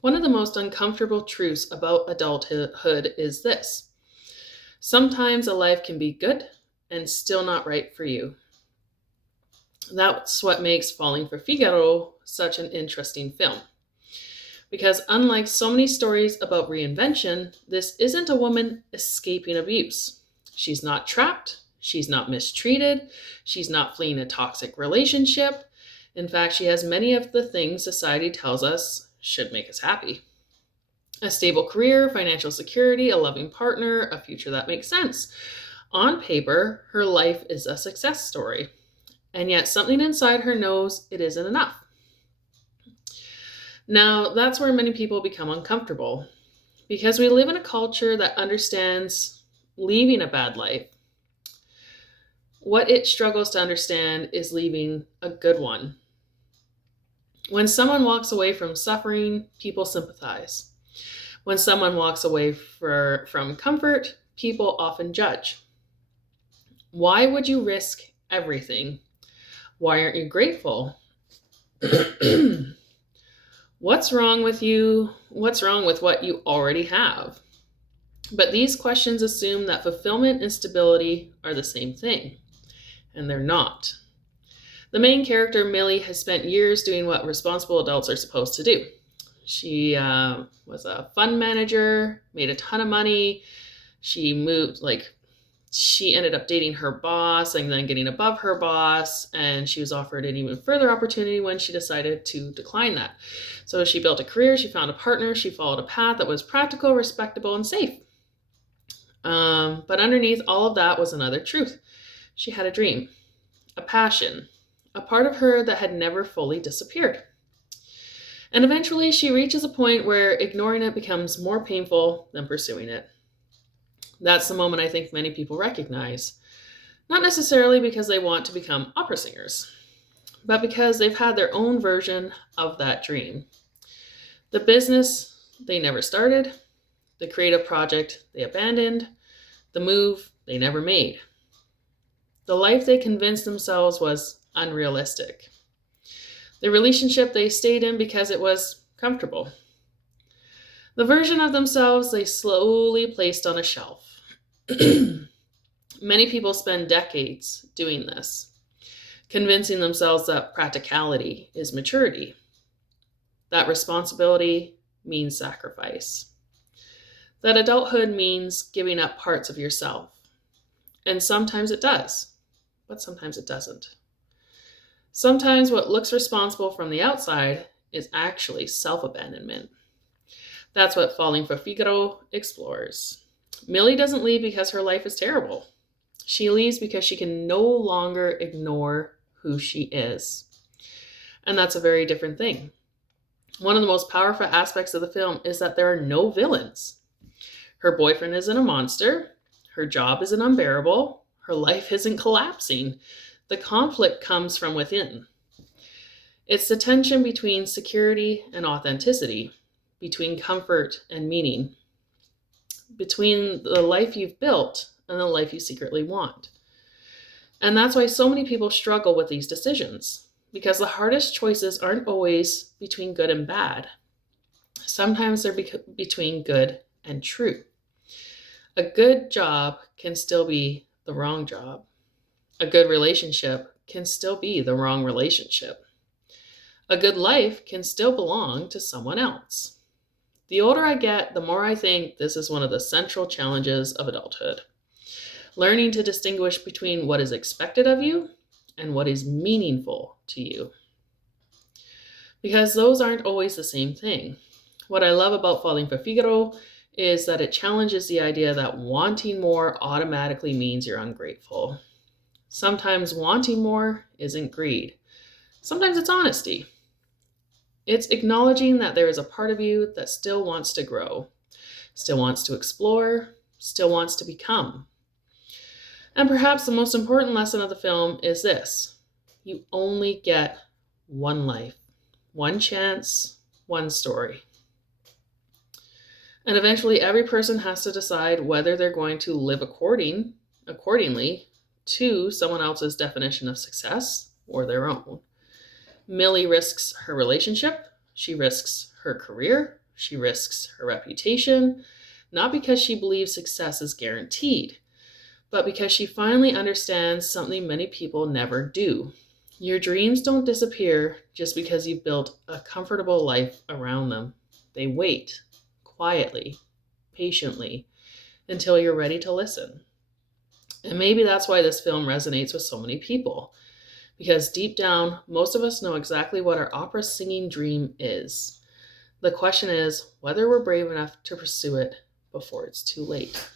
One of the most uncomfortable truths about adulthood is this: sometimes a life can be good and still not right for you. That's what makes Falling for Figaro such an interesting film. Because unlike so many stories about reinvention, this isn't a woman escaping abuse. She's not trapped, she's not mistreated, she's not fleeing a toxic relationship. In fact, she has many of the things society tells us should make us happy: a stable career, financial security, a loving partner, a future that makes sense. On paper, her life is a success story, and yet something inside her knows it isn't enough. Now, that's where many people become uncomfortable because we live in a culture that understands leaving a bad life. What it struggles to understand is leaving a good one. When someone walks away from suffering, people sympathize. When someone walks away from comfort, people often judge. Why would you risk everything? Why aren't you grateful? What's wrong with you? What's wrong with what you already have? But these questions assume that fulfillment and stability are the same thing, and they're not. The main character, Millie, has spent years doing what responsible adults are supposed to do. She was a fund manager, made a ton of money. She ended up dating her boss and then getting above her boss, and she was offered an even further opportunity when she decided to decline that. So she built a career, she found a partner, she followed a path that was practical, respectable, and safe. But underneath all of that was another truth. She had a dream, a passion, a part of her that had never fully disappeared. And eventually she reaches a point where ignoring it becomes more painful than pursuing it. That's the moment I think many people recognize. Not necessarily because they want to become opera singers, but because they've had their own version of that dream. The business they never started, the creative project they abandoned, the move they never made. The life they convinced themselves was unrealistic. The relationship they stayed in because it was comfortable. The version of themselves they slowly placed on a shelf. Many people spend decades doing this, convincing themselves that practicality is maturity, that responsibility means sacrifice, that adulthood means giving up parts of yourself. And sometimes it does, but sometimes it doesn't. Sometimes what looks responsible from the outside is actually self-abandonment. That's what Falling for Figaro explores. Millie doesn't leave because her life is terrible. She leaves because she can no longer ignore who she is. And that's a very different thing. One of the most powerful aspects of the film is that there are no villains. Her boyfriend isn't a monster. Her job isn't unbearable. Her life isn't collapsing. The conflict comes from within. It's the tension between security and authenticity, between comfort and meaning, between the life you've built and the life you secretly want. And that's why so many people struggle with these decisions, because the hardest choices aren't always between good and bad. Sometimes they're between good and true. A good job can still be the wrong job. A good relationship can still be the wrong relationship. A good life can still belong to someone else. The older I get, the more I think this is one of the central challenges of adulthood. Learning to distinguish between what is expected of you and what is meaningful to you. Because those aren't always the same thing. What I love about Falling for Figaro is that it challenges the idea that wanting more automatically means you're ungrateful. Sometimes wanting more isn't greed. Sometimes it's honesty. It's acknowledging that there is a part of you that still wants to grow, still wants to explore, still wants to become. And perhaps the most important lesson of the film is this: you only get one life, one chance, one story. And eventually every person has to decide whether they're going to live accordingly to someone else's definition of success or their own. Millie risks her relationship, she risks her career, She risks her reputation, not because she believes success is guaranteed, but because she finally understands something many people never do. Your dreams don't disappear just because you've built a comfortable life around them. They wait quietly, patiently, until you're ready to listen. And maybe that's why this film resonates with so many people. Because deep down, most of us know exactly what our opera singing dream is. The question is whether we're brave enough to pursue it before it's too late.